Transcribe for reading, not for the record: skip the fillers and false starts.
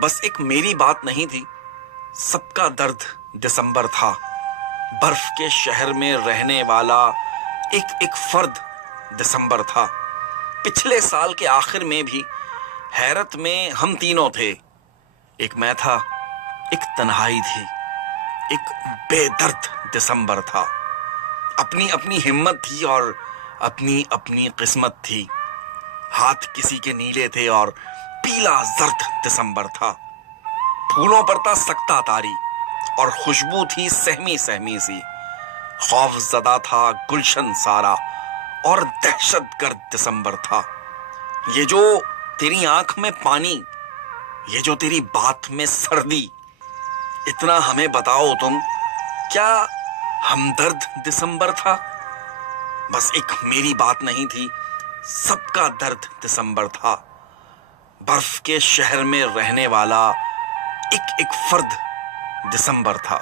बस एक मेरी बात नहीं थी, सबका दर्द दिसंबर था। बर्फ के शहर में रहने वाला एक एक फर्द दिसंबर था। पिछले साल के आखिर में भी हैरत में हम तीनों थे। एक मैं था, एक तन्हाई थी, एक बेदर्द दिसंबर था। अपनी अपनी हिम्मत थी और अपनी अपनी किस्मत थी। हाथ किसी के नीले थे और पीला जर्द दिसंबर था। फूलों पर था सकता तारी और खुशबू थी सहमी सहमी सी। खौफ ज़दा था गुलशन सारा और दहशत गर्द दिसंबर था। ये जो तेरी आंख में पानी, ये जो तेरी बात में सर्दी, इतना हमें बताओ तुम, क्या हमदर्द दिसंबर था? बस एक मेरी बात नहीं थी, सबका दर्द दिसंबर था। बर्फ के शहर में रहने वाला एक एक फर्द दिसंबर था।